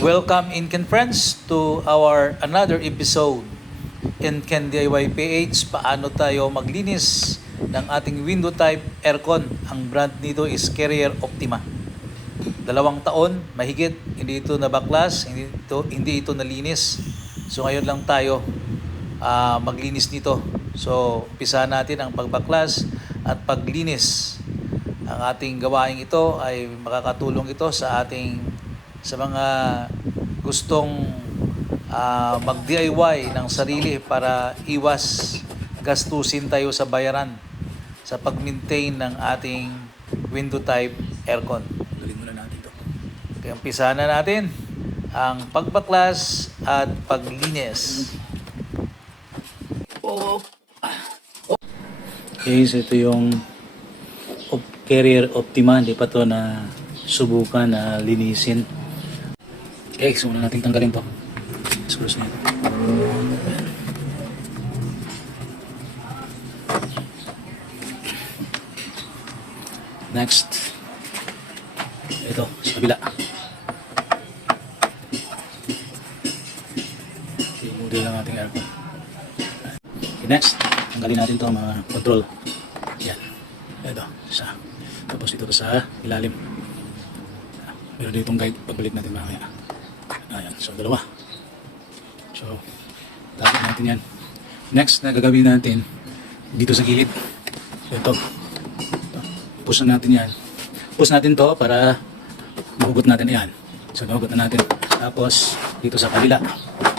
Welcome Inken friends to our another episode Inken DIY PH. Paano tayo maglinis ng ating window type aircon? Ang brand nito is Carrier Optima. 2 taon mahigit, hindi ito nabaklas, hindi ito nalinis. So ngayon lang tayo maglinis nito. So umpisa natin ang pagbaklas at paglinis. Ang ating gawain ito ay makakatulong ito sa mga gustong mag-DIY ng sarili para iwas gastusin tayo sa bayaran sa pag-maintain ng ating window type aircon. Galing muna natin ito. Kaya umpisa na natin ang pagbaklas at paglinis. Okay, so ito yung Carrier Optima. Hindi pa ito na subukan na linisin. Okay, so muna natin tanggalin to. Screws na ito. Next. Ito, sa kabila. I-model lang ating aircon. Okay, next. Tanggalin natin to mga control. Yan. Ito, isa. Tapos ito sa ilalim. Meron ditong guide. Pagbalik natin mamaya. Ayan, so 2. So, tapos natin yan. Next na gagawin natin dito sa gilid. So ito. Push na natin yan. Push natin to para mahugot natin yan. So nahugot na natin. Tapos dito sa kabila.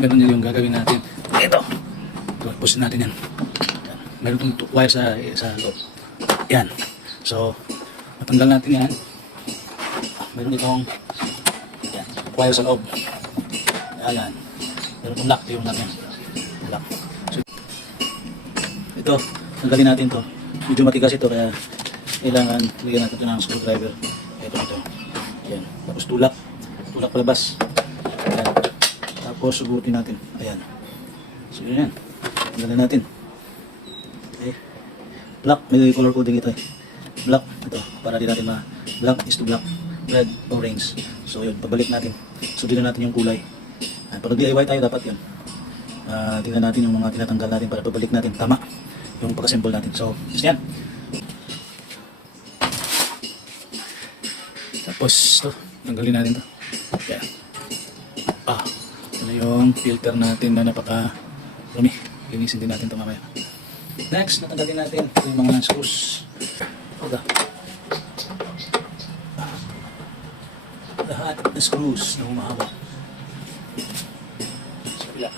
Ganun yung gagawin natin. Ito. So, push natin yan. Meron itong wire sa loob. Yan. So, matanggal natin yan. Meron itong wire sa loob. Ayan. Meron itong lock. Yung lock yan. Lock. So, ito. Tanggalin natin to. Medyo matigas ito kaya kailangan lagyan natin ito ng screwdriver. Ito. Ayan. Tapos tulak. Tulak palabas. Ayan. Tapos sugutin natin. Ayan. So, yan. Tanggalin natin. Okay. Black. May color coding ito eh. Black. Ito. Para di natin black is to black. Red, orange. So yun. Pabalik natin. Sundin natin yung kulay. Pag DIY tayo dapat yun. Tingnan natin yung mga tinatanggal natin para pabalik natin. Tama. Yung pag-assemble natin. So, yan. Tapos, ito. Tanggalin natin ito. Yan. Ito na yung filter natin na napaka-rumi. Linisin din natin ito mamaya. Next, natanggalin natin ito yung mga screws. Ito. Lahat na screws na humahawak. Sa kabila.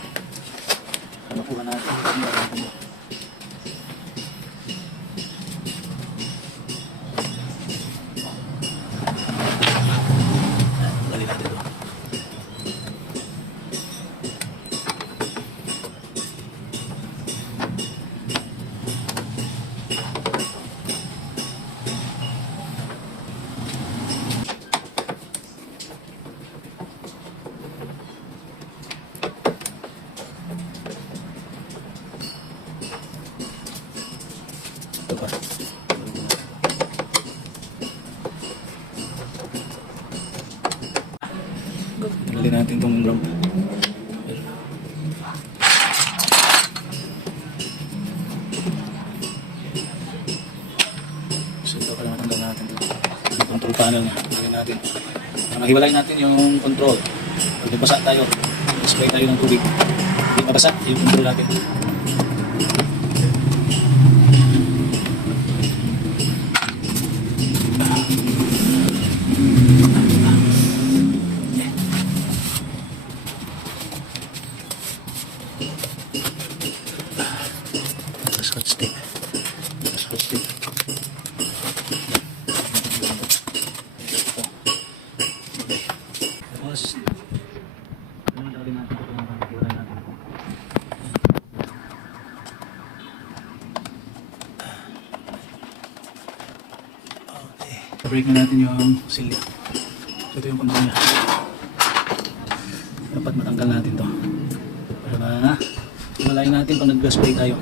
Makuha natin. Tanggalin natin ito. Ito pa. Tanggalin natin itong ground. So ito pala matanggal natin ito. Yung control panel niya. Tanggalin natin. Hiwalayin natin yung control. Pag nabasa tayo, spray tayo ng tubig. Hindi mabasa yung control natin. Scotch tape. Scotch tape. Tapos, tanggalin natin ito mga pagkiwalay natin. Okay. Break na natin yung silya. So ito yung control niya. Dapat matanggal natin to. Para hiwalayin natin pag nag-spray tayo.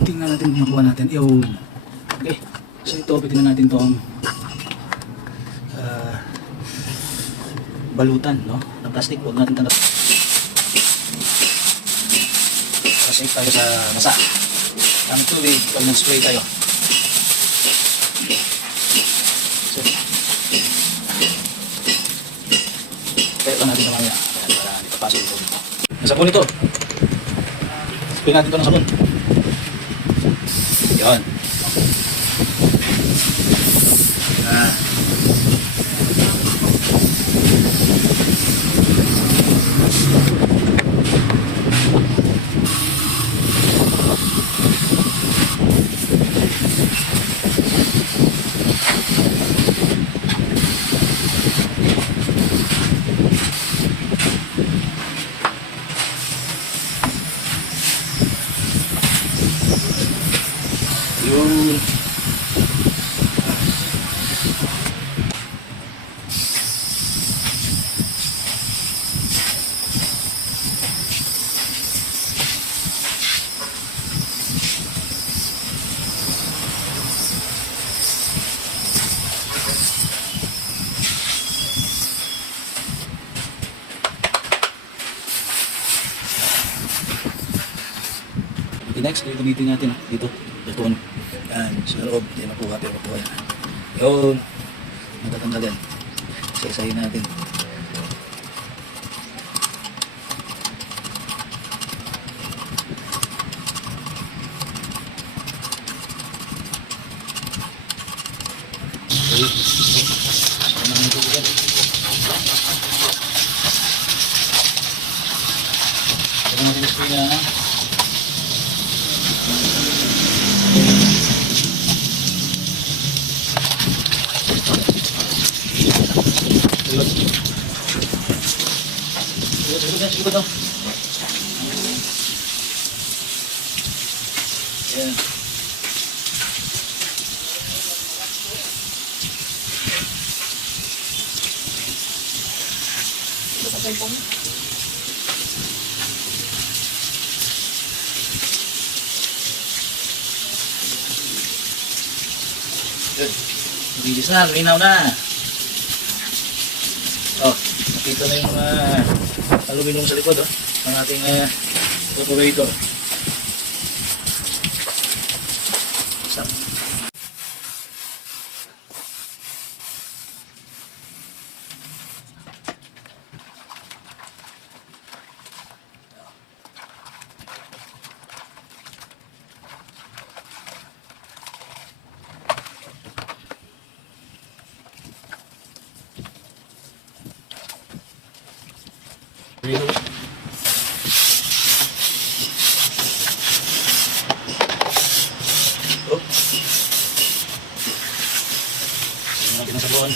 Tingnan natin kung makuha natin. Yun. Okay. So ito ito, pwede na natin itong balutan, no? Ng plastic. Huwag natin tanap. Para safe tayo sa masa. Gamit tubig pag nag-spray tayo. So, kaya lang natin mamaya para hindi papasok ito. Nasabon ito. Spray natin ito ng sabon. Yun. Yun. Okay, next, gamitin natin dito. Ito. Yan, sa loob. Yan, makuha. Yun. Matatanggal yan. Isa-isahin natin. Okay. Sama na ito dyan. Ito natin spray na. Sigod daw. Ayan. Sa cellphone. Good. Bilis na, linaw na. Oh, nakita na yung aluminum sa likod, ng ating evaporator. Natin ang sabon.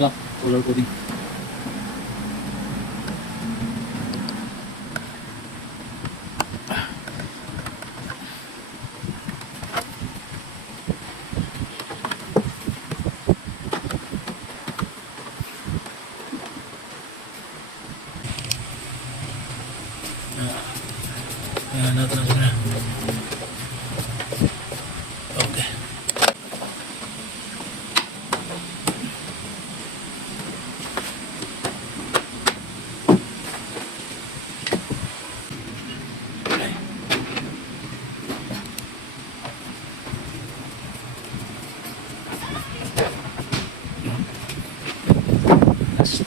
Black color coding. Ayan, natin na. Okay. Last.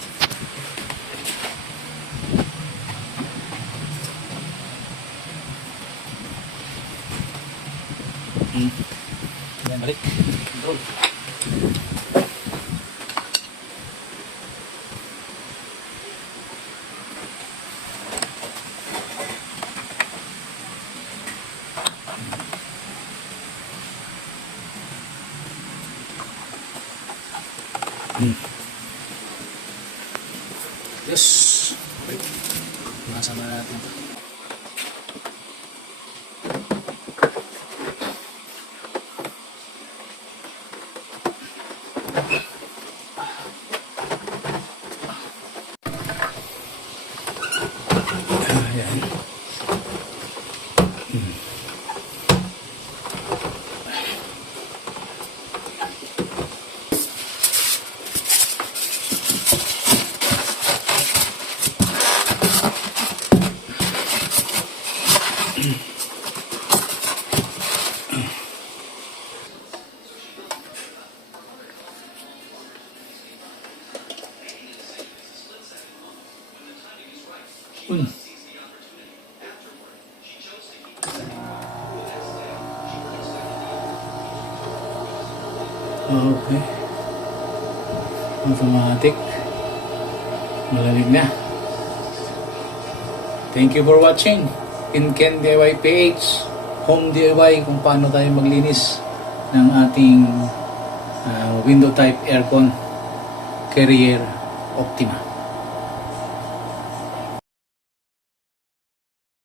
Ayan, balik. Control. Yes. Okay. Masama natin ito. Ayan. Okay. Automatic. Malamig na. Thank you for watching. Ken DIY PH. Home DIY kung paano tayo maglinis ng ating window type aircon Carrier Optima.